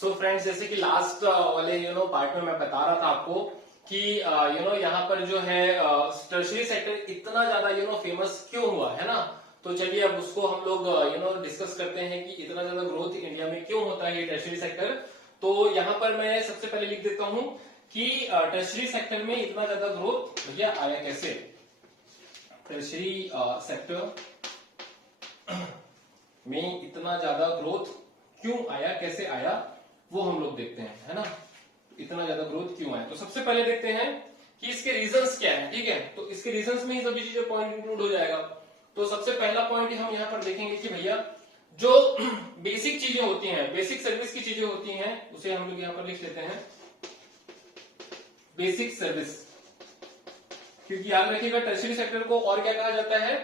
So friends, जैसे कि last वाले पार्ट में मैं बता रहा था आपको कि यहाँ पर जो है टर्शियरी सेक्टर इतना ज्यादा फेमस क्यों हुआ है ना। तो चलिए अब उसको हम लोग डिस्कस करते हैं कि इतना ज्यादा ग्रोथ इंडिया में क्यों होता है ये टर्शियरी सेक्टर। तो यहाँ पर मैं सबसे पहले लिख देता हूं कि टर्शियरी सेक्टर में इतना ज्यादा ग्रोथ भैया आया कैसे। टर्शियरी सेक्टर में इतना ज्यादा ग्रोथ क्यों आया, कैसे आया, वो हम लोग देखते हैं, है ना। इतना ज्यादा ग्रोथ क्यों आया, तो सबसे पहले देखते हैं कि इसके रीजंस क्या है। ठीक है, तो इसके रीजंस में ही सभी चीजें पॉइंट इंक्लूड हो जाएगा। तो सबसे पहला पॉइंट हम यहाँ पर देखेंगे कि भैया जो बेसिक चीजें होती हैं, बेसिक सर्विस की चीजें होती हैं, उसे हम लोग यहाँ पर लिख लेते हैं बेसिक सर्विस। क्योंकि याद रखिएगा टर्शियरी सेक्टर को और क्या कहा जाता है,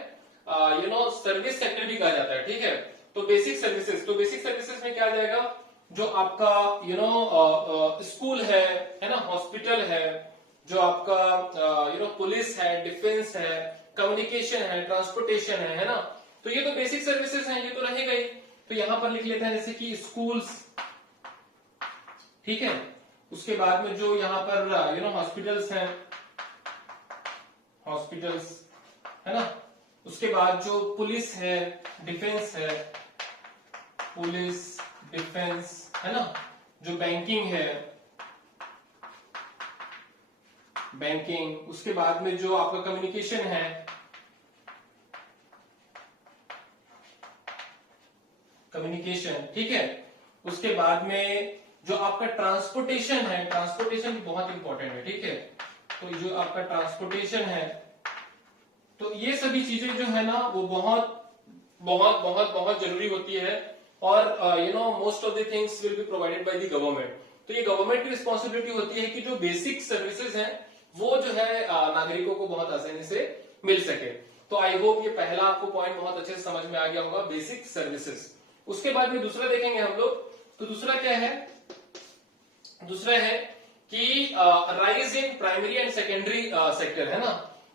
सर्विस सेक्टर भी कहा जाता है। ठीक है, तो बेसिक सर्विसेज, तो बेसिक सर्विसेज में क्या आ जाएगा, जो आपका स्कूल है ना, हॉस्पिटल है, जो आपका पुलिस है, डिफेंस है, कम्युनिकेशन है, ट्रांसपोर्टेशन है ना। तो ये तो बेसिक सर्विसेज हैं, ये तो रहेगा ही। तो यहां पर लिख लेते हैं जैसे कि स्कूल्स। ठीक है, उसके बाद में जो यहाँ पर हॉस्पिटल्स हैं, हॉस्पिटल्स है ना। उसके बाद जो पुलिस है, डिफेंस है, पुलिस, डिफेंस है ना। जो बैंकिंग है, बैंकिंग। उसके बाद में जो आपका कम्युनिकेशन है, कम्युनिकेशन। ठीक है, उसके बाद में जो आपका ट्रांसपोर्टेशन है, ट्रांसपोर्टेशन भी बहुत इंपॉर्टेंट है। ठीक है, तो जो आपका ट्रांसपोर्टेशन है, तो ये सभी चीजें जो है ना वो बहुत बहुत बहुत बहुत जरूरी होती है। और most of the things will be provided by the government. तो ये गवर्नमेंट की रिस्पॉन्सिबिलिटी होती है कि जो बेसिक सर्विसेज हैं वो जो है नागरिकों को बहुत आसानी से मिल सके। तो आई होप ये पहला आपको पॉइंट बहुत अच्छे से समझ में आ गया होगा, बेसिक सर्विसेज। उसके बाद में दूसरा देखेंगे हम लोग, तो दूसरा क्या है, दूसरा है कि rise in primary and secondary sector, है ना।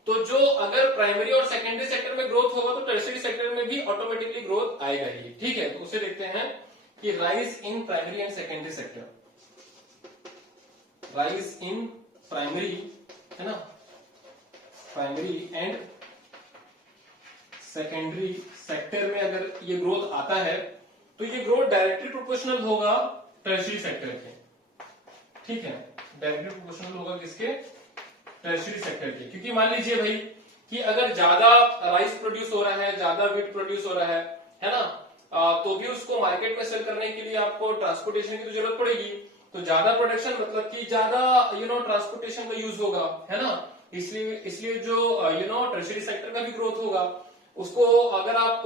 तो जो अगर प्राइमरी और सेकेंडरी सेक्टर में ग्रोथ होगा तो टर्शियरी सेक्टर में भी ऑटोमेटिकली ग्रोथ आएगा ही। ठीक है, तो उसे देखते हैं कि rise in primary and secondary sector, rise in primary, है ना, प्राइमरी एंड सेकेंडरी सेक्टर में अगर ये ग्रोथ आता है तो ये ग्रोथ डायरेक्टली प्रोपोर्शनल होगा टर्शियरी सेक्टर के। ठीक है, डायरेक्टली प्रोपोर्शनल होगा किसके, टर्शियरी सेक्टर के। क्योंकि मान लीजिए भाई कि अगर ज्यादा राइस प्रोड्यूस हो रहा है, ज्यादा व्हीट प्रोड्यूस हो रहा है ना, तो भी उसको मार्केट में सेल करने के लिए आपको ट्रांसपोर्टेशन की तो जरूरत पड़ेगी। तो ज्यादा प्रोडक्शन मतलब कि ज्यादा ट्रांसपोर्टेशन का यूज होगा, है ना। इसलिए जो टर्शियरी सेक्टर का भी ग्रोथ होगा। उसको अगर आप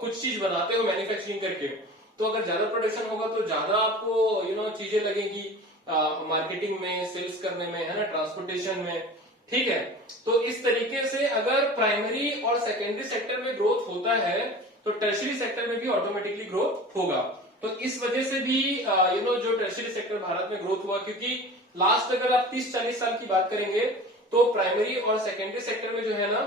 कुछ चीज बनाते हो मैन्युफैक्चरिंग करके, तो अगर ज्यादा प्रोडक्शन होगा तो ज्यादा आपको चीजें लगेगी मार्केटिंग में, सेल्स करने में, है ना, ट्रांसपोर्टेशन में। ठीक है, तो इस तरीके से अगर प्राइमरी और सेकेंडरी सेक्टर में ग्रोथ होता है तो टर्शियरी सेक्टर में भी ऑटोमेटिकली ग्रोथ होगा। तो इस वजह से भी जो टर्शियरी सेक्टर भारत में ग्रोथ हुआ, क्योंकि लास्ट अगर आप 30-40 साल की बात करेंगे तो प्राइमरी और सेकेंडरी सेक्टर में जो है ना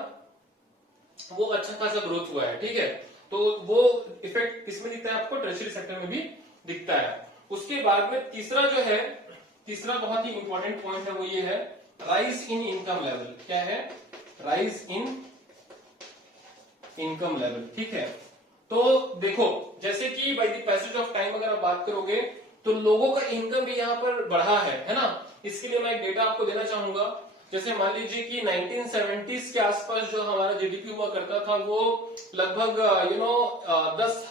वो अच्छा खासा ग्रोथ हुआ है। ठीक है, तो वो इफेक्ट किसमें दिखता है आपको, टर्शियरी सेक्टर में भी दिखता है। उसके बाद में तीसरा जो है, तीसरा बहुत ही इंपॉर्टेंट पॉइंट है, वो ये है राइज इन इनकम लेवल। क्या है, राइज इन इनकम लेवल। ठीक है, तो देखो जैसे कि by the passage of time अगर आप बात करोगे तो लोगों का इनकम भी यहाँ पर बढ़ा है ना। इसके लिए मैं एक डेटा आपको देना चाहूंगा। जैसे मान लीजिए कि 1970s के आसपास जो हमारा जीडीपी हुआ करता था वो लगभग 10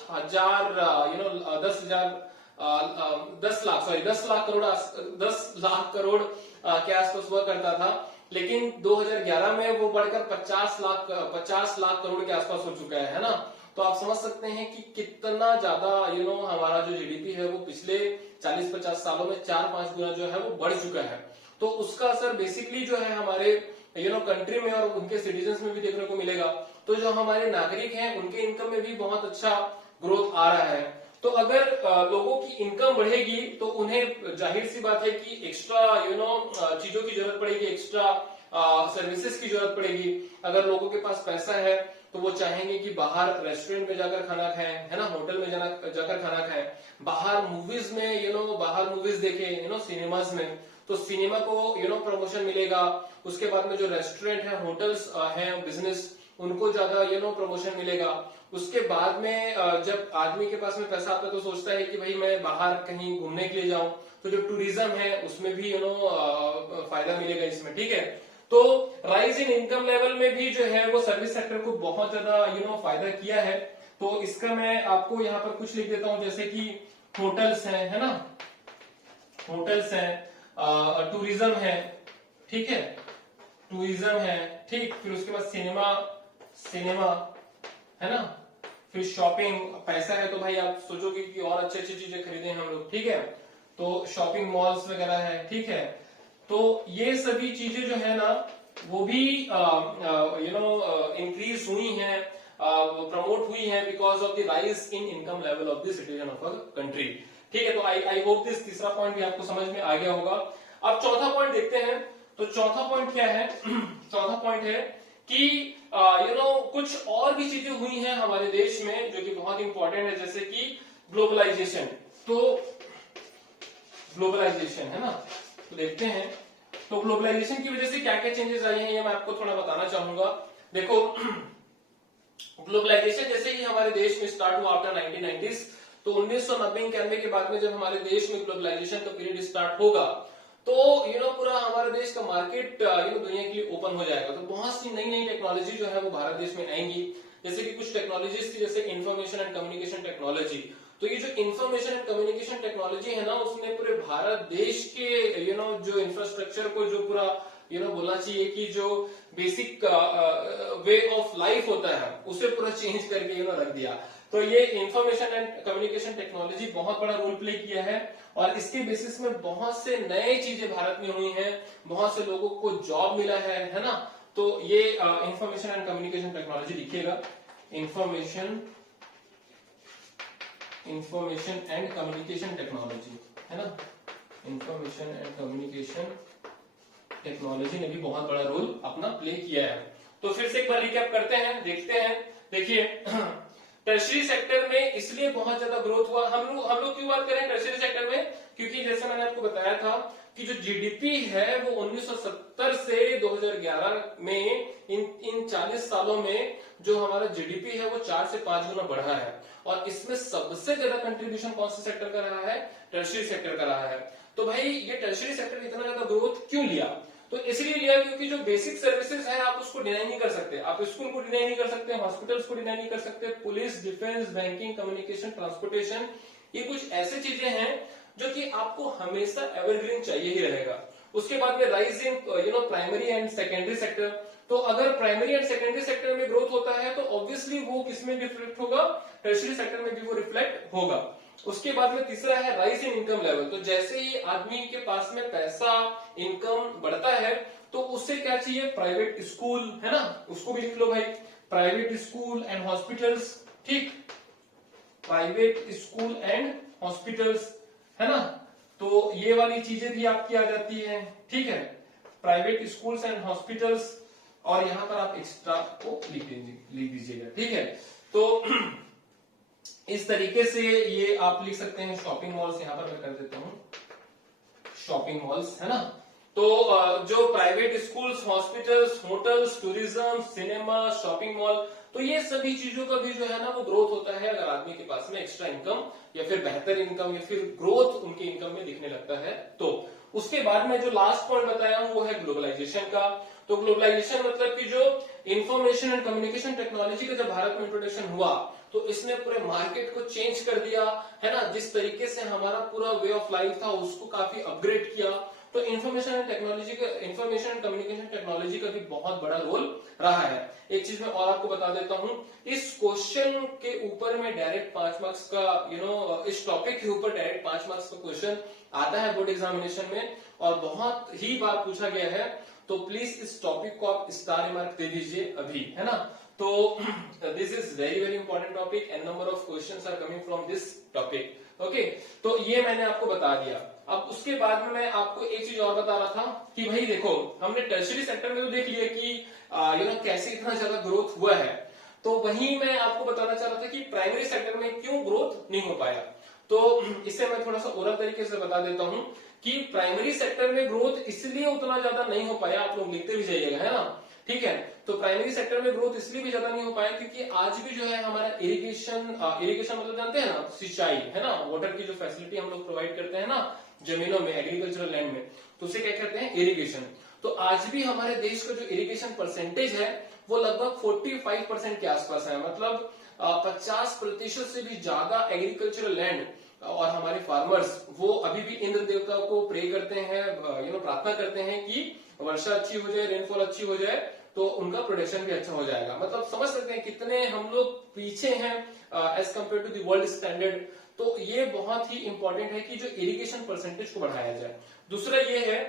लाख करोड़ के आसपास हुआ करता था। लेकिन 2011 में वो बढ़कर 50 लाख करोड़ के आसपास हो चुका है ना। तो आप समझ सकते हैं कि कितना ज्यादा हमारा जो जीडीपी है वो पिछले 40-50 सालों में 4-5 गुना जो है वो बढ़ चुका है। तो उसका असर बेसिकली जो है हमारे कंट्री में और उनके सिटीजन्स में भी देखने को मिलेगा। तो जो हमारे नागरिक हैं उनके इनकम में भी बहुत अच्छा ग्रोथ आ रहा है। तो अगर लोगों की इनकम बढ़ेगी तो उन्हें जाहिर सी बात है कि एक्स्ट्रा चीजों की जरूरत पड़ेगी, एक्स्ट्रा सर्विसेज की जरूरत पड़ेगी। अगर लोगों के पास पैसा है तो वो चाहेंगे कि बाहर रेस्टोरेंट में जाकर खाना खाएं, है ना, होटल में जाकर खाना खाएं, बाहर मूवीज में बाहर मूवीज देखें, सिनेमाज में, तो सिनेमा को प्रमोशन मिलेगा। उसके बाद में जो रेस्टोरेंट है, होटल्स हैं, बिजनेस, उनको ज्यादा प्रमोशन मिलेगा। उसके बाद में जब आदमी के पास में पैसा आता है तो सोचता है कि भाई मैं बाहर कहीं घूमने के लिए जाऊं, तो जो टूरिज्म है उसमें भी फायदा मिलेगा इसमें, ठीक है। तो राइज इन इनकम लेवल में भी जो है वो सर्विस सेक्टर को बहुत ज्यादा फायदा किया है। तो इसका मैं आपको यहाँ पर कुछ लिख देता हूं, जैसे कि होटल्स हैं, है ना, होटल्स हैं, टूरिज्म है, ठीक है, टूरिज्म है, ठीक, फिर उसके बाद सिनेमा है ना, फिर शॉपिंग, पैसा है तो भाई आप सोचोगे कि और अच्छी अच्छी चीजें खरीदें हम लोग, ठीक है, तो शॉपिंग मॉल्स वगैरह है, ठीक है। तो ये सभी चीजें जो है ना वो भी इंक्रीज हुई हैं, प्रमोट हुई हैं because of the rise in income level of the citizen of a country, ठीक है। तो आई होप दिस तीसरा पॉइंट भी आपको समझ में आ गया होगा। अब चौथा पॉइंट देखते हैं। तो चौथा पॉइंट क्या है? चौथा पॉइंट है कि कुछ और भी चीजें हुई हैं हमारे देश में जो कि बहुत इंपॉर्टेंट है, जैसे कि ग्लोबलाइजेशन। तो ग्लोबलाइजेशन है ना, तो देखते हैं तो ग्लोबलाइजेशन की वजह से क्या क्या चेंजेस आई हैं ये मैं आपको थोड़ा बताना चाहूंगा। देखो ग्लोबलाइजेशन जैसे ही हमारे देश में स्टार्ट हुआ आफ्टर 1990s, तो 1990-91 के बाद में जब हमारे देश में ग्लोबलाइजेशन का पीरियड स्टार्ट होगा तो पूरा हमारा देश का मार्केट दुनिया के लिए ओपन हो जाएगा। तो बहुत सी नई नई टेक्नोलॉजी जो है वो भारत देश में आएंगी, जैसे कि कुछ टेक्नोलॉजीज थी जैसे इंफॉर्मेशन एंड कम्युनिकेशन टेक्नोलॉजी। तो ये जो इंफॉर्मेशन एंड कम्युनिकेशन टेक्नोलॉजी है ना, उसने पूरे भारत देश के जो इंफ्रास्ट्रक्चर को जो पूरा बोलना चाहिए कि जो बेसिक वे ऑफ लाइफ होता है उसे पूरा चेंज करके रख दिया। तो ये इंफॉर्मेशन एंड कम्युनिकेशन टेक्नोलॉजी बहुत बड़ा रोल प्ले किया है और इसके बेसिस में बहुत से नए चीजें भारत में हुई हैं, बहुत से लोगों को जॉब मिला है ना। तो ये इंफॉर्मेशन एंड कम्युनिकेशन टेक्नोलॉजी लिखिएगा, इंफॉर्मेशन एंड कम्युनिकेशन टेक्नोलॉजी, है ना, इंफॉर्मेशन एंड कम्युनिकेशन टेक्नोलॉजी ने भी बहुत बड़ा रोल अपना प्ले किया है। तो फिर से एक बार रिकैप करते हैं, देखते हैं। देखिए टर्शियरी सेक्टर में इसलिए बहुत ज्यादा ग्रोथ हुआ। हम लोग क्यों बात करें टर्शियरी सेक्टर में? क्योंकि जैसे मैंने आपको बताया था कि जो जीडीपी है वो 1970 से 2011 में इन 40 सालों में जो हमारा जीडीपी है वो 4 से 5 गुना बढ़ा है। और इसमें सबसे ज्यादा कंट्रीब्यूशन कौन से सेक्टर का रहा है? टर्शियरी सेक्टर का रहा है। तो भाई ये टर्शियरी सेक्टर इतना ज्यादा ग्रोथ क्यों लिया? तो इसलिए लिया क्योंकि जो बेसिक सर्विसेज है आप उसको डिनाई नहीं कर सकते, आप स्कूल को डिनाई नहीं कर सकते, हॉस्पिटल्स को डिनाई नहीं कर सकते, police, defence, banking, communication, transportation, ये कुछ ऐसी चीजें हैं जो कि आपको हमेशा एवरग्रीन चाहिए ही रहेगा। उसके बाद में rise in primary and secondary sector. तो अगर प्राइमरी एंड सेकेंडरी सेक्टर में ग्रोथ होता है तो ऑब्वियसली वो किसमें रिफ्लेक्ट होगा? टर्शियरी सेक्टर में भी वो रिफ्लेक्ट होगा। उसके बाद में तीसरा है राइज इन इनकम लेवल। तो जैसे ही आदमी के पास में पैसा, इनकम बढ़ता है तो उससे क्या चाहिए? प्राइवेट स्कूल, है ना, उसको भी लिख लो भाई, प्राइवेट स्कूल एंड हॉस्पिटल्स, ठीक, प्राइवेट स्कूल एंड हॉस्पिटल्स, है ना। तो ये वाली चीजें भी आपकी आ जाती है, ठीक है, प्राइवेट स्कूल्स एंड हॉस्पिटल्स, और यहां पर आप एक्स्ट्रा को लिख दीजिएगा, ठीक है। तो इस तरीके से ये आप लिख सकते हैं। शॉपिंग मॉल्स यहां पर मैं कर देता हूं, शॉपिंग मॉल्स, है ना। तो जो private schools, hospitals, hotels, tourism, cinema, shopping mall, तो ये सभी चीजों का भी जो है ना वो ग्रोथ होता है अगर आदमी के पास में एक्स्ट्रा इनकम या फिर बेहतर इनकम या फिर ग्रोथ उनके इनकम में दिखने लगता है। तो उसके बाद में जो लास्ट पॉइंट बताया हूं वो है ग्लोबलाइजेशन का। तो ग्लोबलाइजेशन मतलब कि जो इंफॉर्मेशन एंड कम्युनिकेशन टेक्नोलॉजी का जब भारत में इंट्रोडक्शन हुआ तो इसने पूरे मार्केट को चेंज कर दिया, है ना। जिस तरीके से हमारा पूरा वे ऑफ लाइफ था उसको काफी अपग्रेड किया। तो इंफॉर्मेशन एंड कम्युनिकेशन टेक्नोलॉजी का भी बहुत बड़ा रोल रहा है। एक चीज मैं और आपको बता देता हूं, इस क्वेश्चन के ऊपर में डायरेक्ट 5 मार्क्स का इस टॉपिक के ऊपर डायरेक्ट 5 मार्क्स का क्वेश्चन आता है बोर्ड एग्जामिनेशन में और बहुत ही बार पूछा गया है। तो प्लीज इस टॉपिक को आप स्टार मार्क दे दीजिए अभी, है ना। तो this is very very important topic and number of questions are coming from this topic, okay. तो ये मैंने आपको बता दिया। अब उसके बाद में मैं आपको एक चीज और बता रहा था कि भाई देखो हमने टर्शियरी सेक्टर में तो देख लिया कि कैसे इतना ज्यादा ग्रोथ हुआ है। तो वही मैं आपको बताना चाह रहा था कि प्राइमरी सेक्टर में क्यों ग्रोथ नहीं हो पाया। तो इसे मैं थोड़ा सा ओरल तरीके से बता देता हूं कि प्राइमरी सेक्टर में ग्रोथ इसलिए उतना ज्यादा नहीं हो पाया, आप लोग लिखते भी जाइएगा, है ना, ठीक है। तो प्राइमरी सेक्टर में ग्रोथ इसलिए भी ज्यादा नहीं हो पाया क्योंकि आज भी जो है हमारा इरिगेशन मतलब जानते हैं ना, सिंचाई, है ना, वाटर की जो फैसिलिटी हम लोग प्रोवाइड करते हैं ना जमीनों में, एग्रीकल्चरल लैंड में, तो उसे क्या कहते हैं, इरिगेशन। तो आज भी हमारे देश का जो इरिगेशन परसेंटेज है वो लगभग 45% के आसपास है, मतलब 50% से भी ज्यादा एग्रीकल्चरल लैंड और हमारे फार्मर्स वो अभी भी इंद्र देवता को प्रे करते हैं, प्रार्थना करते हैं कि वर्षा अच्छी हो जाए, रेनफॉल अच्छी हो जाए, तो उनका प्रोडक्शन भी अच्छा हो जाएगा। मतलब समझ सकते हैं कितने हम लोग पीछे हैं as compare to the world standard. तो ये बहुत ही इंपॉर्टेंट है कि जो इरिगेशन परसेंटेज को बढ़ाया जाए। दूसरा ये है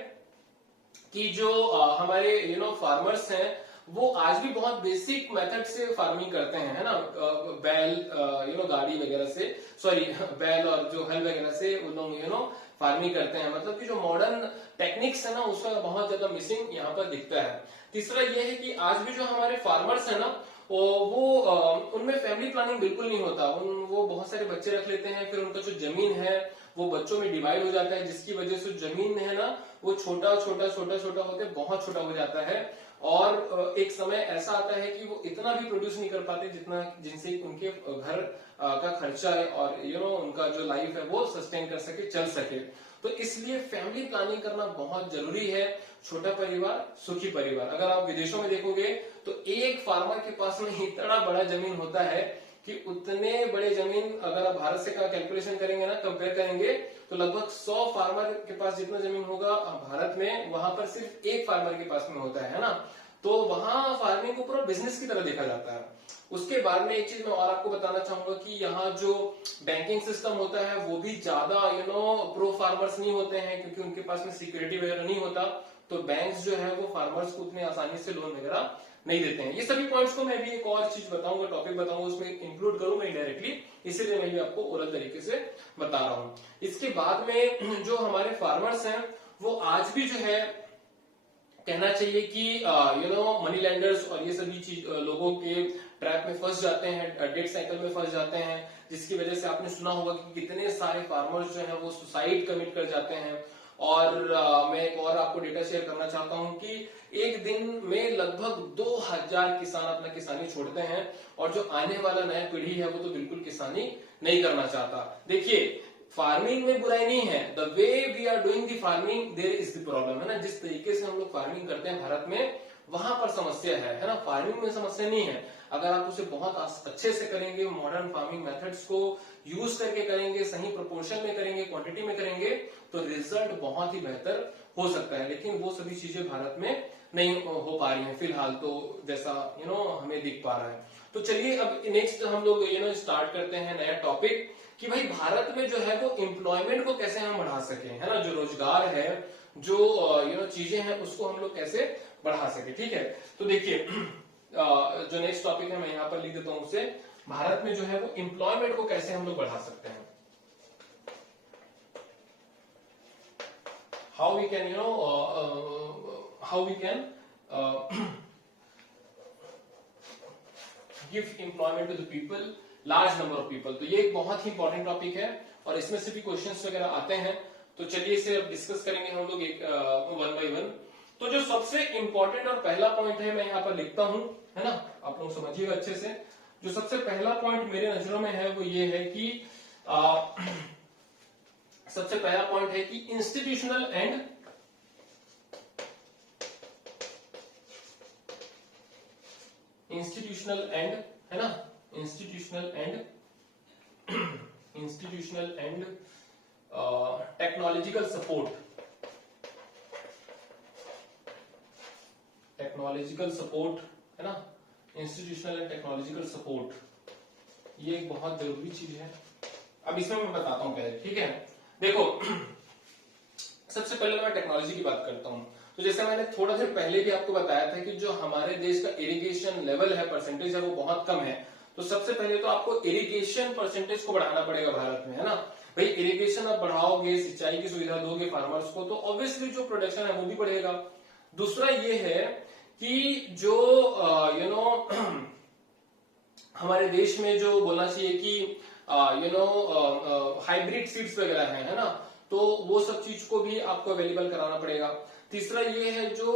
कि जो हमारे फार्मर्स हैं वो आज भी बहुत बेसिक मेथड से फार्मिंग करते हैं, है ना, बैल गाड़ी वगैरह से, सॉरी बैल और जो हल वगैरह से उन लोग फार्मिंग करते हैं। मतलब कि जो मॉडर्न टेक्निक्स है ना उसका बहुत ज्यादा मिसिंग यहाँ पर दिखता है। तीसरा ये है कि आज भी जो हमारे फार्मर्स है ना वो उनमें फैमिली प्लानिंग बिल्कुल नहीं होता। वो बहुत सारे बच्चे रख लेते हैं, फिर उनका जो जमीन है वो बच्चों में डिवाइड हो जाता है, जिसकी वजह से जमीन है ना वो छोटा छोटा छोटा छोटा होकर बहुत छोटा हो जाता है। और एक समय ऐसा आता है कि वो इतना भी प्रोड्यूस नहीं कर पाते जितना जिनसे उनके घर का खर्चा है और उनका जो लाइफ है वो सस्टेन कर सके, चल सके। तो इसलिए फैमिली प्लानिंग करना बहुत जरूरी है। छोटा परिवार सुखी परिवार। अगर आप विदेशों में देखोगे तो एक फार्मर के पास में इतना बड़ा जमीन होता है कि उतने बड़े जमीन अगर आप भारत से कैलकुलेशन करेंगे ना, कंपेयर करेंगे, तो लगभग 100 फार्मर के पास जितना जमीन होगा भारत में, वहां पर सिर्फ एक फार्मर के पास में होता है ना। तो वहां फार्मिंग को पूरा बिजनेस की तरह देखा जाता है। उसके बाद में एक चीज मैं और आपको बताना चाहूंगा कि यहाँ जो बैंकिंग सिस्टम होता है वो भी ज्यादा प्रो फार्मर्स नहीं होते हैं, क्योंकि उनके पास में सिक्योरिटी वगैरह नहीं होता। तो बैंक्स जो है वो फार्मर्स को उतनी आसानी से लोन वगैरह नहीं देते हैं। ये सभी पॉइंट्स को मैं भी एक और चीज बताऊंगा, टॉपिक बताऊंगा, उसमें इंक्लूड करूंगा इनडायरेक्टली, इसीलिए मैं भी आपको ओरल तरीके से बता रहा हूं। इसके बाद में जो हमारे फार्मर्स हैं वो आज भी जो है कहना चाहिए कि मनी लैंडर्स और ये सभी चीज लोगों के ट्रैप में फंस जाते हैं, डेट साइकिल में फंस जाते हैं, जिसकी वजह से आपने सुना होगा कि कितने सारे फार्मर्स जो है वो सुसाइड कमिट कर जाते हैं। और मैं एक और आपको डेटा शेयर करना चाहता हूं कि एक दिन में लगभग 2000 किसान अपना किसानी छोड़ते हैं, और जो आने वाला नया पीढ़ी है वो तो बिल्कुल किसानी नहीं करना चाहता। देखिए फार्मिंग में बुराई नहीं है, the way we are doing the farming there is the problem, है ना। जिस तरीके से हम लोग फार्मिंग करते हैं भारत में वहां पर समस्या है ना। फार्मिंग में समस्या नहीं है, अगर आप उसे बहुत अच्छे से करेंगे, मॉडर्न फार्मिंग मेथड्स को यूज करके करेंगे, सही प्रोपोर्शन में करेंगे, क्वांटिटी में करेंगे, तो रिजल्ट बहुत ही बेहतर हो सकता है। लेकिन वो सभी चीजें भारत में नहीं हो पा रही हैं फिलहाल, तो जैसा हमें दिख पा रहा है। तो चलिए अब नेक्स्ट हम लोग स्टार्ट करते हैं नया टॉपिक कि भाई भारत में जो है वो एम्प्लॉयमेंट को कैसे हम बढ़ा सके, है ना। जो रोजगार है, जो चीजें हैं उसको हम लोग कैसे बढ़ा सके, ठीक है। तो देखिए जो नेक्स्ट टॉपिक है मैं यहाँ पर लिख देता हूं उसे, भारत में जो है वो एम्प्लॉयमेंट को कैसे हम लोग बढ़ा सकते हैं। how we can give employment to the people, large number of people। तो ये एक बहुत ही इंपॉर्टेंट टॉपिक है और इसमें से भी क्वेश्चंस वगैरह आते हैं। तो चलिए इसे अब डिस्कस करेंगे हम लोग एक वन बाय वन। तो जो सबसे इंपॉर्टेंट और पहला पॉइंट है मैं यहाँ पर लिखता हूं, है ना, आप लोग समझिएगा अच्छे से। जो सबसे पहला पॉइंट मेरे नजरों में है वो ये है कि सबसे पहला पॉइंट है कि इंस्टीट्यूशनल एंड है ना, इंस्टीट्यूशनल एंड टेक्नोलॉजिकल सपोर्ट, है ना, इंस्टीट्यूशनल एंड टेक्नोलॉजिकल सपोर्ट, ये एक बहुत जरूरी चीज है। अब इसमें मैं बताता हूं पहले, ठीक है। देखो सबसे पहले मैं टेक्नोलॉजी की बात करता हूं। तो जैसे मैंने थोड़ा देर पहले भी आपको बताया था कि जो हमारे देश का इरिगेशन लेवल है, परसेंटेज है, वो बहुत कम है। तो सबसे पहले तो आपको इरिगेशन परसेंटेज को बढ़ाना पड़ेगा भारत में, है ना। भाई इरिगेशन आप बढ़ाओगे, सिंचाई की सुविधा दोगे फार्मर्स को, तो ऑब्वियसली जो प्रोडक्शन है वो भी बढ़ेगा। दूसरा ये है कि जो हमारे देश में जो बोलना चाहिए कि हाइब्रिड सीड्स वगैरह है ना, तो वो सब चीज को भी आपको अवेलेबल कराना पड़ेगा। तीसरा ये है जो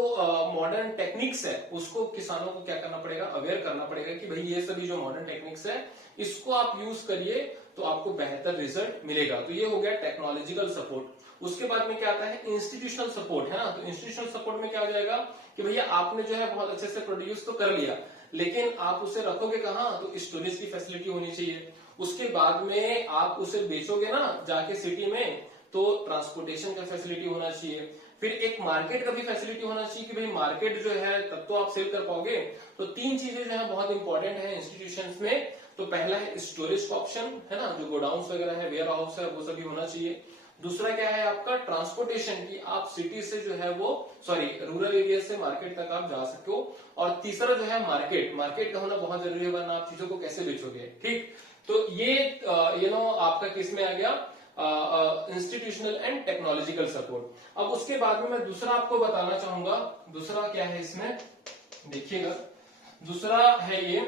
मॉडर्न टेक्निक्स है उसको किसानों को क्या करना पड़ेगा, अवेयर करना पड़ेगा कि भाई ये सभी जो मॉडर्न टेक्निक्स है इसको आप यूज करिए तो आपको बेहतर रिजल्ट मिलेगा। तो ये हो गया टेक्नोलॉजिकल सपोर्ट। उसके बाद में क्या आता है, इंस्टीट्यूशनल सपोर्ट, है ना। तो इंस्टीट्यूशनल सपोर्ट में क्या हो जाएगा कि भैया आपने जो है बहुत अच्छे से प्रोड्यूस तो कर लिया, लेकिन आप उसे रखोगे कहाँ, तो स्टोरेज की फैसिलिटी होनी चाहिए। उसके बाद में आप उसे बेचोगे ना जाके सिटी में, तो ट्रांसपोर्टेशन का फैसिलिटी होना चाहिए। फिर एक मार्केट का भी फैसिलिटी होना चाहिए कि भाई मार्केट जो है तब तो आप सेल कर पाओगे। तो तीन चीजें जो है बहुत इंपॉर्टेंट है इंस्टीट्यूशंस में। तो पहला है स्टोरेज का ऑप्शन, है ना, जो गोडाउन वगैरह है, वेयर हाउस है, वो सभी होना चाहिए। दूसरा क्या है आपका ट्रांसपोर्टेशन, की आप सिटी से जो है वो रूरल एरिया से मार्केट तक आप जा सको। और तीसरा जो है मार्केट का होना बहुत जरूरी है, वरना आप चीजों को कैसे बेचोगे। ठीक, तो ये आपका किस में आ गया, इंस्टीट्यूशनल एंड टेक्नोलॉजिकल सपोर्ट। अब उसके बाद में मैं दूसरा आपको बताना चाहूंगा, दूसरा क्या है इसमें, देखिएगा दूसरा है ये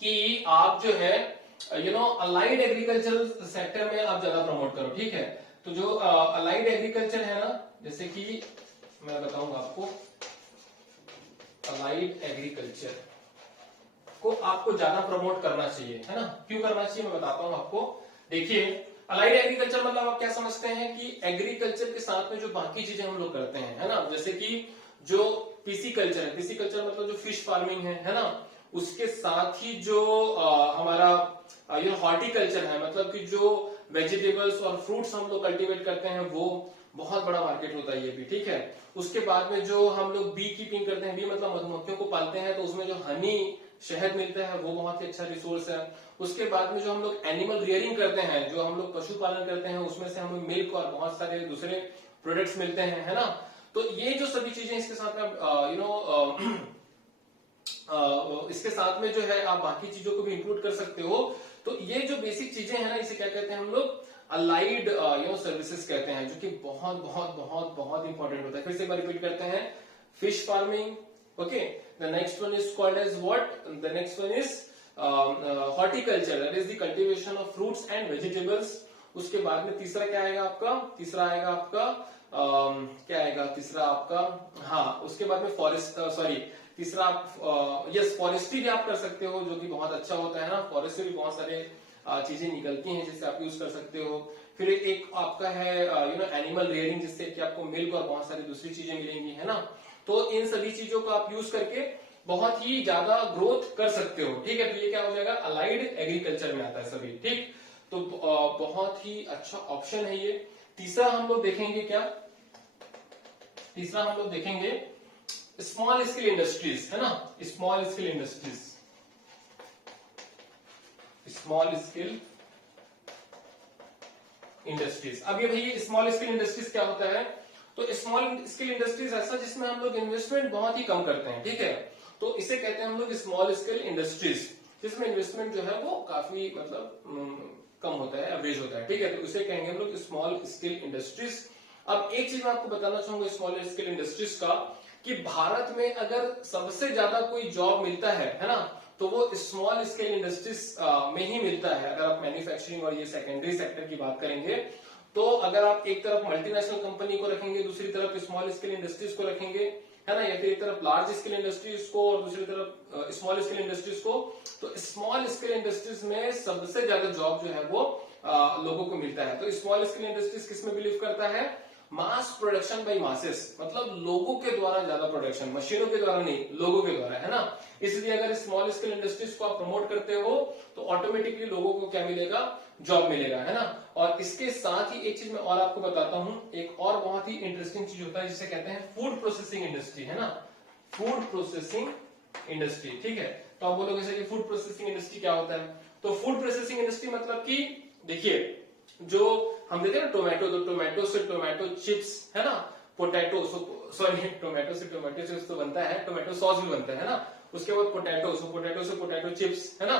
कि आप जो है अलाइड एग्रीकल्चरल सेक्टर में आप ज्यादा प्रमोट करो। ठीक है, तो जो अलाइड एग्रीकल्चर है ना, जैसे कि मैं बताऊंगा आपको, अलाइड एग्रीकल्चर को आपको ज्यादा प्रमोट करना चाहिए, है ना। क्यों करना चाहिए मैं बताता हूं आपको। देखिए अलाइड एग्रीकल्चर मतलब आप क्या समझते हैं कि एग्रीकल्चर के साथ में जो बाकी चीजें हम लोग करते हैं, है ना, जैसे कि जो पीसी कल्चर है, पीसी कल्चर मतलब जो फिश फार्मिंग है ना, उसके साथ ही जो हमारा हॉर्टिकल्चर है, मतलब कि जो वेजिटेबल्स और फ्रूट्स हम लोग कल्टीवेट करते हैं, वो बहुत बड़ा मार्केट होता है ये भी। ठीक है, उसके बाद में जो हम लोग बी कीपिंग करते हैं, बी मतलब मधुमक्खियों को पालते हैं, तो उसमें जो हनी शहद मिलता है वो बहुत ही अच्छा रिसोर्स है। उसके बाद में जो हम लोग एनिमल रियरिंग करते हैं, जो हम लोग पशुपालन करते हैं, उसमें से हमें मिल्क और बहुत सारे दूसरे प्रोडक्ट्स मिलते हैं, है ना। तो ये जो सभी चीजें इसके साथ में इसके साथ में जो है आप बाकी चीजों को भी इंक्लूड कर सकते हो। तो ये जो बेसिक चीजें हैं ना, इसे क्या कहते हैं हम लोग, अलाइड सर्विसेज कहते हैं, जो कि बहुत बहुत बहुत बहुत इंपॉर्टेंट होता है। फिर से एक बार रिपीट करते हैं, fish farming, okay, the next one is called as what, the next one is horticulture, that is the cultivation of fruits and vegetables. उसके बाद में तीसरा क्या आएगा आपका, तीसरा आएगा आपका क्या आएगा तीसरा आपका, हाँ, उसके बाद में फॉरेस्ट, तीसरा आप यस फॉरेस्ट्री भी आप कर सकते हो, जो कि बहुत अच्छा होता है ना। फॉरेस्ट से भी बहुत सारे चीजें निकलती हैं जिससे आप यूज कर सकते हो। फिर एक आपका है एनिमल रियरिंग, जिससे कि आपको मिल्क और बहुत सारी दूसरी चीजें मिलेंगी, है ना। तो इन सभी चीजों को आप यूज करके बहुत ही ज्यादा ग्रोथ कर सकते हो। ठीक है, तो ये क्या हो जाएगा, अलाइड एग्रीकल्चर में आता है सभी। ठीक, तो बहुत ही अच्छा ऑप्शन है ये। तीसरा हम लोग देखेंगे क्या, तीसरा हम लोग देखेंगे स्मॉल स्केल इंडस्ट्रीज, है ना, small scale industries, small scale industries. अब ये भाई स्मॉल स्केल इंडस्ट्रीज क्या होता है, तो स्मॉल स्केल इंडस्ट्रीज ऐसा जिसमें हम लोग इन्वेस्टमेंट बहुत ही कम करते हैं। ठीक है, तो इसे कहते हैं हम लोग स्मॉल स्केल इंडस्ट्रीज, जिसमें इन्वेस्टमेंट जो है वो काफी मतलब कम होता है, एवरेज होता है। ठीक है, तो इसे कहेंगे हम लोग स्मॉल स्केल इंडस्ट्रीज। अब एक चीज मैं आपको बताना चाहूंगा स्मॉल स्केल इंडस्ट्रीज का, कि भारत में अगर सबसे ज्यादा कोई जॉब मिलता है ना, तो वो स्मॉल स्केल इंडस्ट्रीज में ही मिलता है। अगर आप मैन्युफैक्चरिंग और ये सेकेंडरी सेक्टर की बात करेंगे, तो अगर आप एक तरफ मल्टीनेशनल कंपनी को रखेंगे, दूसरी तरफ स्मॉल स्केल इंडस्ट्रीज को रखेंगे, है ना, या फिर एक तरफ लार्ज स्केल इंडस्ट्रीज को और दूसरी तरफ स्मॉल स्केल इंडस्ट्रीज को, तो स्मॉल स्केल इंडस्ट्रीज में सबसे ज्यादा जॉब जो है वो लोगों को मिलता है। तो स्मॉल स्केल इंडस्ट्रीज किस में बिलीव करता है, मास प्रोडक्शन बाय मासेस, मतलब लोगों के द्वारा ज्यादा प्रोडक्शन, मशीनों के द्वारा नहीं, लोगों के द्वारा, है ना। इसलिए अगर स्मॉल स्केल इंडस्ट्रीज को आप प्रमोट करते हो तो ऑटोमेटिकली लोगों को क्या मिलेगा, जॉब मिलेगा, है ना। और इसके साथ ही एक चीज मैं और आपको बताता हूं, एक और बहुत ही इंटरेस्टिंग चीज होता है जिसे कहते हैं फूड प्रोसेसिंग इंडस्ट्री, है ना, फूड प्रोसेसिंग इंडस्ट्री। ठीक है, तो आप बोलोगे सर कि फूड प्रोसेसिंग इंडस्ट्री क्या होता है, तो फूड प्रोसेसिंग इंडस्ट्री मतलब कि देखिए, जो हम देते हैं ना टोमेटो, तो टोमेटो से टोमेटो चिप्स, है ना, पोटैटो, टोमेटो से टोमेटो चिप्स तो बनता है, टोमेटो सॉस भी बनता है ना, उसके बाद पोटैटो से पोटैटो चिप्स, है ना।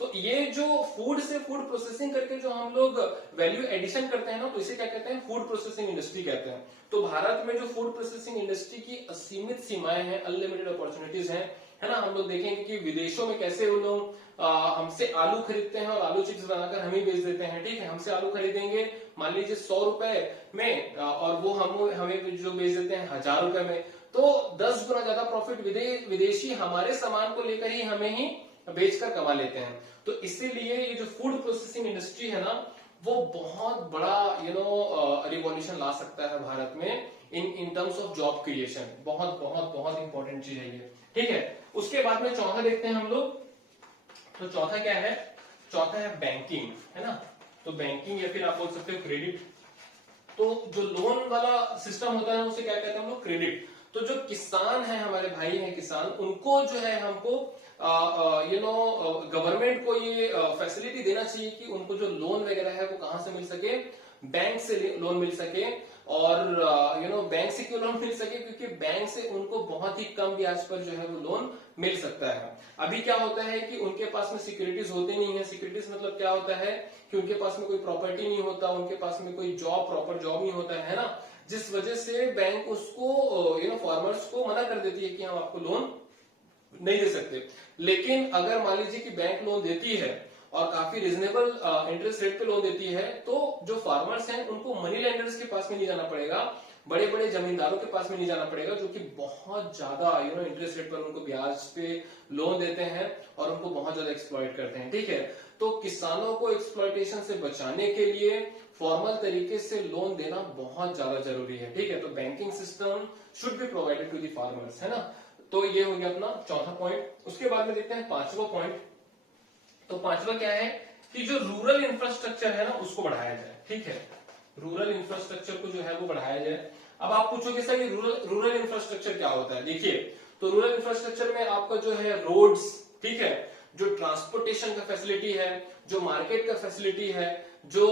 तो ये जो फूड से फूड प्रोसेसिंग करके जो हम लोग वैल्यू एडिशन करते हैं ना, तो इसे क्या कहते हैं, फूड प्रोसेसिंग इंडस्ट्री कहते हैं। तो भारत में जो फूड प्रोसेसिंग इंडस्ट्री की असीमित सीमाएं हैं, अनलिमिटेड अपॉर्चुनिटीज हैं, है ना। हम लोग देखेंगे कि विदेशों में कैसे वो लोग हमसे आलू खरीदते हैं और आलू चिप्स बनाकर हम ही बेच देते हैं, ठीक है। हमसे आलू खरीदेंगे मान लीजिए 100 रुपए में और वो हमें जो बेच देते हैं 1000 रुपए में, तो 10 गुना ज्यादा प्रॉफिट विदेशी हमारे सामान को लेकर ही हमें ही बेचकर कमा लेते हैं। तो इसीलिए ये जो फूड प्रोसेसिंग इंडस्ट्री है ना, वो बहुत बड़ा रिवॉल्यूशन ला सकता है भारत में in terms of job creation. बहुत बहुत बहुत इंपॉर्टेंट चीज है ये, ठीक है। उसके बाद में चौथा देखते हैं हम लोग। तो चौथा क्या है? चौथा है बैंकिंग, है ना। तो बैंकिंग या फिर आप बोल सकते हो क्रेडिट। तो जो लोन वाला सिस्टम होता है उसे क्या कहते हैं हम लोग? क्रेडिट। तो जो किसान है, हमारे भाई हैं किसान, उनको जो है हमको गवर्नमेंट को ये फैसिलिटी देना चाहिए कि उनको जो लोन वगैरह है वो कहां से मिल सके? बैंक से लोन मिल सके। और बैंक से क्यों लोन मिल सके? क्योंकि बैंक से उनको बहुत ही कम ब्याज पर जो है वो लोन मिल सकता है। अभी क्या होता है कि उनके पास में सिक्योरिटीज होती नहीं है। सिक्योरिटीज मतलब क्या होता है कि उनके पास में कोई प्रॉपर्टी नहीं होता, उनके पास में कोई प्रॉपर जॉब नहीं होता है ना, जिस वजह से बैंक उसको फार्मर्स को मना कर देती है कि हम आपको लोन नहीं दे सकते। लेकिन अगर मान लीजिए कि बैंक लोन देती है और काफी रिजनेबल इंटरेस्ट रेट पे लोन देती है, तो जो फार्मर्स हैं उनको मनी लेंडर्स के पास में नहीं जाना पड़ेगा, बड़े बड़े जमींदारों के पास में नहीं जाना पड़ेगा, जो कि बहुत ज्यादा इंटरेस्ट रेट पर उनको ब्याज पे लोन देते हैं और उनको बहुत ज्यादा एक्सप्लॉइट करते हैं, ठीक है। तो किसानों को एक्सप्लॉइटेशन से बचाने के लिए फॉर्मल तरीके से लोन देना बहुत ज्यादा जरूरी है, ठीक है। तो banking system should be provided to the farmers, है ना। तो ये हो गया अपना चौथा पॉइंट। उसके बाद में देखते हैं पांचवा पॉइंट। तो पांचवा क्या है कि जो रूरल इंफ्रास्ट्रक्चर है ना उसको बढ़ाया जाए, ठीक है। रूरल इंफ्रास्ट्रक्चर को जो है वो बढ़ाया जाए। अब आप पूछोगे सर ये रूरल इंफ्रास्ट्रक्चर क्या होता है? देखिए, तो रूरल इंफ्रास्ट्रक्चर में आपका जो है रोड्स, ठीक है, जो ट्रांसपोर्टेशन का फैसिलिटी है, जो मार्केट का फैसिलिटी है, जो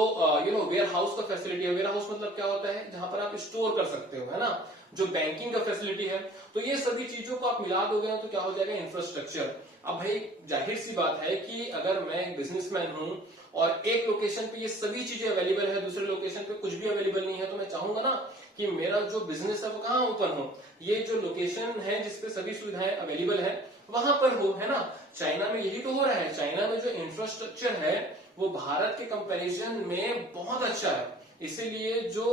वेयर हाउस का फैसिलिटी है। वेयर हाउस मतलब क्या होता है? जहां पर आप स्टोर कर सकते हो, है ना। जो बैंकिंग का फैसिलिटी है, तो ये सभी चीजों को आप मिला दोगे तो क्या हो जाएगा? इंफ्रास्ट्रक्चर। अब भाई जाहिर सी बात है कि अगर मैं एक बिजनेसमैन हूं और एक लोकेशन पे ये सभी चीजें अवेलेबल है, दूसरे लोकेशन पे कुछ भी अवेलेबल नहीं है, तो मैं चाहूंगा ना कि मेरा जो बिजनेस है वो कहाँ ओपन हो? ये जो लोकेशन है जिसपे सभी सुविधाएं अवेलेबल है वहां पर हो, है ना। चाइना में यही तो हो रहा है। चाइना में जो इंफ्रास्ट्रक्चर है वो भारत के कंपैरिजन में बहुत अच्छा है। इसीलिए जो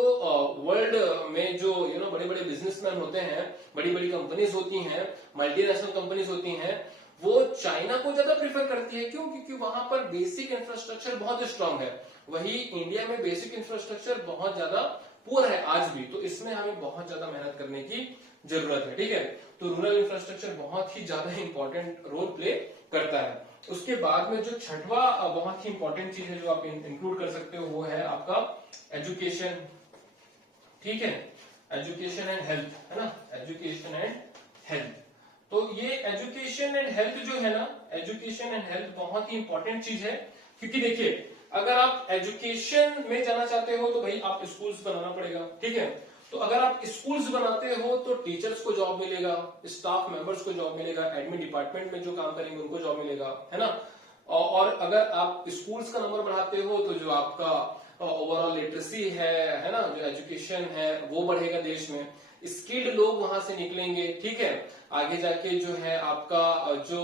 वर्ल्ड में जो बड़े बड़े बिजनेसमैन होते हैं, बड़ी बड़ी कंपनीज होती हैं, मल्टीनेशनल कंपनीज होती हैं, वो चाइना को ज्यादा प्रेफर करती है। क्यों? क्योंकि वहां पर बेसिक इंफ्रास्ट्रक्चर बहुत स्ट्रांग है। वही इंडिया में बेसिक इंफ्रास्ट्रक्चर बहुत ज्यादा पुअर है आज भी। तो इसमें हमें बहुत ज्यादा मेहनत करने की जरूरत है, ठीक है। तो रूरल इंफ्रास्ट्रक्चर बहुत ही ज्यादा इंपॉर्टेंट रोल प्ले करता है। उसके बाद में जो छठवा बहुत ही इंपॉर्टेंट चीज है जो आप इंक्लूड कर सकते हो वो है आपका एजुकेशन, ठीक है। एजुकेशन एंड हेल्थ, है ना। Education and health. तो ये एजुकेशन एंड हेल्थ जो है ना, एजुकेशन एंड हेल्थ बहुत ही इंपॉर्टेंट चीज है। क्योंकि देखिए, अगर आप एजुकेशन में जाना चाहते हो तो भाई आप स्कूल्स बनाना पड़ेगा, ठीक है। तो अगर आप स्कूल्स बनाते हो तो टीचर्स को जॉब मिलेगा, स्टाफ मेंबर्स को जॉब मिलेगा, एडमिन डिपार्टमेंट में जो काम करेंगे उनको जॉब मिलेगा, है ना। और अगर आप स्कूल्स का नंबर बढ़ाते हो तो जो आपका ओवरऑल लिटरेसी है ना, जो एजुकेशन है वो बढ़ेगा देश में। स्किल्ड लोग वहां से निकलेंगे, ठीक है। आगे जाके जो है आपका जो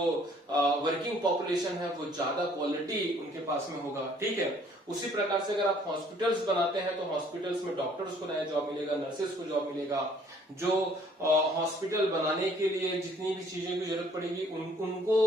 वर्किंग पॉपुलेशन है वो ज्यादा क्वालिटी उनके पास में होगा, ठीक है। उसी प्रकार से अगर आप हॉस्पिटल्स बनाते हैं तो हॉस्पिटल्स में डॉक्टर्स को नया जॉब मिलेगा, नर्सेस को जॉब मिलेगा। जो हॉस्पिटल बनाने के लिए जितनी भी चीजें की जरूरत पड़ेगी उनको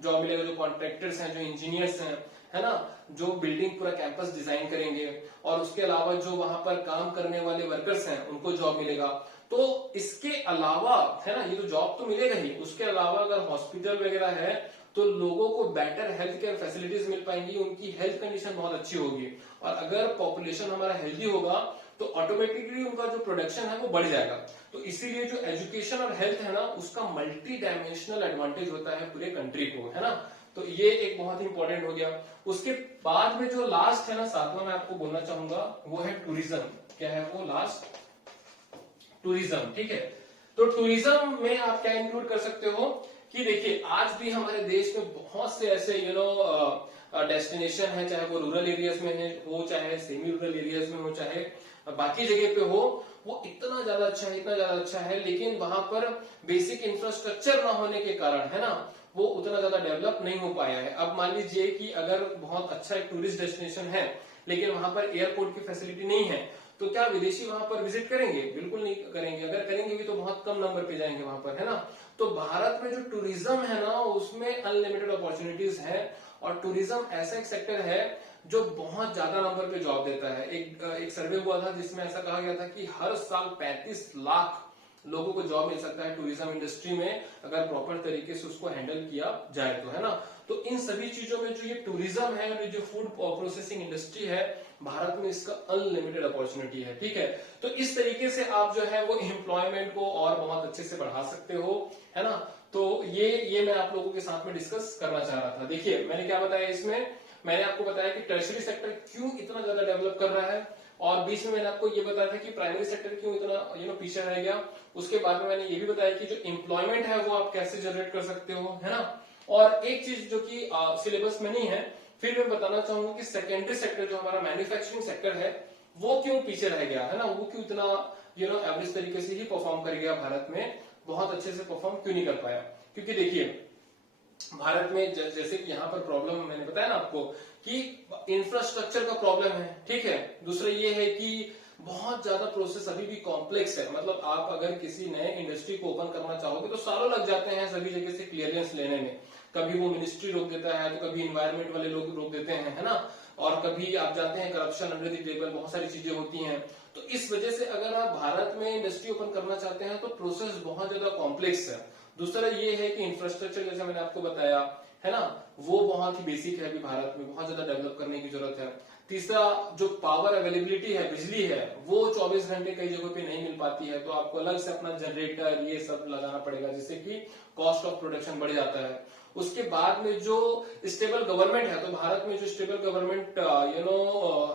जॉब मिलेगा। जो कॉन्ट्रैक्टर्स हैं, जो इंजीनियर्स हैं, है ना, जो बिल्डिंग पूरा कैंपस डिजाइन करेंगे, और उसके अलावा जो वहां पर काम करने वाले वर्कर्स हैं उनको जॉब मिलेगा। तो इसके अलावा, है ना, ये तो जॉब तो मिलेगा ही, उसके अलावा अगर हॉस्पिटल वगैरह है तो लोगों को बेटर हेल्थ केयर फैसिलिटीज मिल पाएंगी, उनकी हेल्थ कंडीशन बहुत अच्छी होगी। और अगर पॉपुलेशन हमारा हेल्दी होगा तो ऑटोमेटिकली उनका जो प्रोडक्शन है वो बढ़ जाएगा। तो इसीलिए जो एजुकेशन और हेल्थ है ना उसका मल्टी डायमेंशनल एडवांटेज होता है पूरे कंट्री को, है ना। तो ये एक बहुत ही इंपॉर्टेंट हो गया। उसके बाद में जो लास्ट है ना, सातवां मैं आपको बोलना चाहूंगा वो है टूरिज्म। क्या है वो? लास्ट टूरिज्म, ठीक है। तो टूरिज्म में आप क्या इंक्लूड कर सकते हो कि देखिए, आज भी हमारे देश में बहुत से ऐसे डेस्टिनेशन है, चाहे वो रूरल एरियाज में हो, चाहे सेमी रूरल एरियाज में हो, चाहे बाकी जगह पे हो, वो इतना ज्यादा अच्छा है, इतना ज्यादा अच्छा है, लेकिन वहां पर बेसिक इंफ्रास्ट्रक्चर ना होने के कारण, है ना, वो उतना ज्यादा डेवलप नहीं हो पाया है। अब मान लीजिए कि अगर बहुत अच्छा एक टूरिस्ट डेस्टिनेशन है लेकिन वहां पर एयरपोर्ट की फैसिलिटी नहीं है, तो क्या विदेशी वहां पर विजिट करेंगे? बिल्कुल नहीं करेंगे। अगर करेंगे भी तो बहुत कम नंबर पे जाएंगे वहां पर, है ना। तो भारत में जो टूरिज्म है ना, उसमें अनलिमिटेड अपॉर्चुनिटीज है, और टूरिज्म ऐसा एक सेक्टर है जो बहुत ज्यादा नंबर पे जॉब देता है। एक सर्वे हुआ था जिसमें ऐसा कहा गया था कि हर साल 35 लाख लोगों को जॉब मिल सकता है टूरिज्म इंडस्ट्री में, अगर प्रॉपर तरीके से उसको हैंडल किया जाए तो, है ना। तो इन सभी चीजों में जो ये टूरिज्म है और ये जो फूड प्रोसेसिंग इंडस्ट्री है, भारत में इसका अनलिमिटेड अपॉर्चुनिटी है, ठीक है। तो इस तरीके से आप जो है वो एम्प्लॉयमेंट को और बहुत अच्छे से बढ़ा सकते हो, है ना। तो ये मैं आप लोगों के साथ में डिस्कस करना चाह रहा था। देखिए मैंने क्या बताया इसमें, मैंने आपको बताया कि टर्शियरी सेक्टर क्यों इतना ज्यादा डेवलप कर रहा है, और बीच में मैंने आपको ये बताया था कि प्राइमरी सेक्टर क्यों इतना पीछे रह गया। उसके बाद में मैंने ये भी बताया कि जो एम्प्लॉयमेंट है वो आप कैसे जनरेट कर सकते हो, है ना। और एक चीज जो कि सिलेबस में नहीं है, फिर मैं बताना चाहूंगा कि सेकेंडरी सेक्टर जो हमारा मैन्युफैक्चरिंग सेक्टर है वो क्यों पीछे रह गया, है ना। वो क्यों इतना एवरेज तरीके से ही परफॉर्म कर गया भारत में, बहुत अच्छे से परफॉर्म क्यों नहीं कर पाया। क्योंकि देखिए भारत में जैसे कि यहाँ पर प्रॉब्लम मैंने बताया ना आपको कि इंफ्रास्ट्रक्चर का प्रॉब्लम है, ठीक है। दूसरा ये है कि बहुत ज्यादा प्रोसेस अभी भी कॉम्प्लेक्स है। मतलब आप अगर किसी नए इंडस्ट्री को ओपन करना चाहोगे तो सालों लग जाते हैं सभी जगह से क्लियरेंस लेने में। कभी वो मिनिस्ट्री रोक देता है, तो कभी इन्वायरमेंट वाले लोग रोक देते हैं, है ना। और कभी आप जानते हैं करप्शन अंडर द टेबल, बहुत सारी चीजें होती हैं। तो इस वजह से अगर आप भारत में इंडस्ट्री ओपन करना चाहते हैं तो प्रोसेस बहुत ज्यादा कॉम्प्लेक्स है। दूसरा ये है कि इंफ्रास्ट्रक्चर जैसे मैंने आपको बताया, है ना, वो बहुत ही बेसिक है, अभी भारत में बहुत ज्यादा डेवलप करने की जरूरत है। तीसरा जो पावर अवेलेबिलिटी है, बिजली है, वो 24 घंटे कई जगहों पे नहीं मिल पाती है, तो आपको अलग से अपना जनरेटर ये सब लगाना पड़ेगा, जिससे कि कॉस्ट ऑफ प्रोडक्शन बढ़ जाता है। उसके बाद में जो स्टेबल गवर्नमेंट है, तो भारत में जो स्टेबल गवर्नमेंट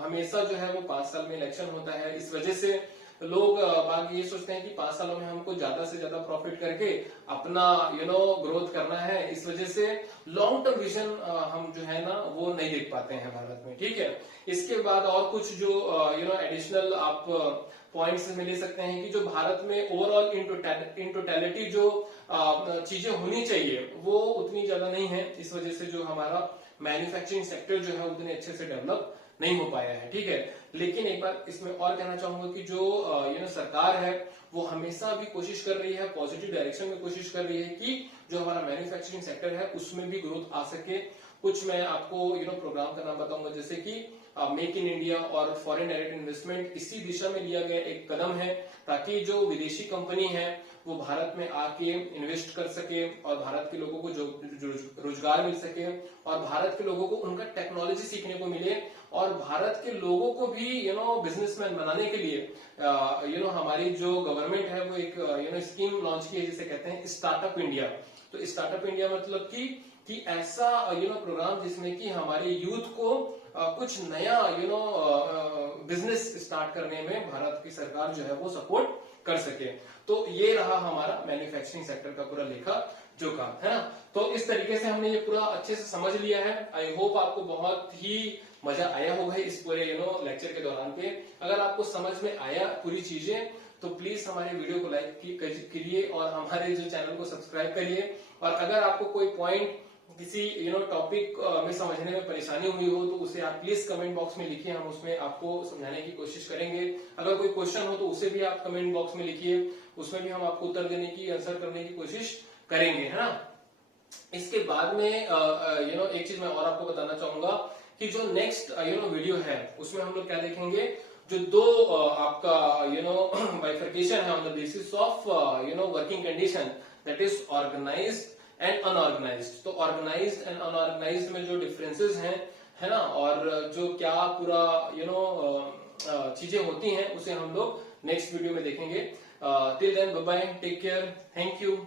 हमेशा जो है वो 5 साल में इलेक्शन होता है। इस वजह से लोग बाकी ये सोचते हैं कि 5 सालों में हमको ज्यादा से ज्यादा प्रॉफिट करके अपना ग्रोथ करना है। इस वजह से लॉन्ग टर्म विजन हम जो है ना वो नहीं देख पाते हैं भारत में, ठीक है। इसके बाद और कुछ जो एडिशनल आप पॉइंट्स में ले सकते हैं कि जो भारत में ओवरऑल इन टोटलिटी जो चीजें होनी चाहिए वो उतनी ज्यादा नहीं है। इस वजह से जो हमारा मैन्युफैक्चरिंग सेक्टर जो है उतने अच्छे से डेवलप नहीं हो पाया है, ठीक है। लेकिन एक बार इसमें और कहना चाहूंगा कि जो सरकार है वो हमेशा भी कोशिश कर रही है, पॉजिटिव डायरेक्शन में कोशिश कर रही है कि जो हमारा मैन्युफैक्चरिंग सेक्टर है उसमें भी ग्रोथ आ सके। कुछ मैं आपको प्रोग्राम का नाम बताऊंगा, जैसे कि मेक इन इंडिया और फॉरेन डायरेक्ट इन्वेस्टमेंट इसी दिशा में लिया गया एक कदम है, ताकि जो विदेशी कंपनी है वो भारत में आके इन्वेस्ट कर सके और भारत के लोगों को जो रोजगार मिल सके, और भारत के लोगों को उनका टेक्नोलॉजी सीखने को मिले, और भारत के लोगों को भी बिजनेसमैन बनाने के लिए हमारी जो गवर्नमेंट है वो एक स्कीम लॉन्च की है जिसे कहते हैं स्टार्टअप इंडिया। तो स्टार्टअप इंडिया मतलब कि ऐसा प्रोग्राम जिसमें कि हमारे यूथ को कुछ नया बिजनेस स्टार्ट करने में भारत की सरकार जो है वो सपोर्ट कर सके। तो ये रहा हमारा मैन्युफैक्चरिंग सेक्टर का पूरा लेखा जोखा, है ना। तो इस तरीके से हमने ये पूरा अच्छे से समझ लिया है। आई होप आपको बहुत ही मजा आया होगा इस पूरे लेक्चर के दौरान पे। अगर आपको समझ में आया पूरी चीजें तो प्लीज हमारे वीडियो को लाइक करिए और हमारे जो चैनल को सब्सक्राइब करिए। और अगर आपको कोई पॉइंट किसी टॉपिक में समझने में परेशानी हुई हो तो उसे आप प्लीज कमेंट बॉक्स में लिखिए, हम उसमें आपको समझाने की कोशिश करेंगे। अगर कोई क्वेश्चन हो तो उसे भी आप कमेंट बॉक्स में लिखिए, उसमें भी हम आपको उत्तर देने की, आंसर करने की कोशिश करेंगे, है ना। इसके बाद में एक चीज मैं और आपको बताना चाहूंगा कि जो नेक्स्ट वीडियो है उसमें हम लोग क्या देखेंगे, जो दो आपका बाइफर्केशन है on the basis of working condition, that is organised and unorganised. तो ऑर्गेनाइज्ड एंड अनऑर्गेनाइज्ड में जो डिफरेंसेस हैं, है ना, और जो क्या पूरा चीजें होती हैं उसे हम लोग नेक्स्ट वीडियो में देखेंगे। Till then bye bye, take care, thank you.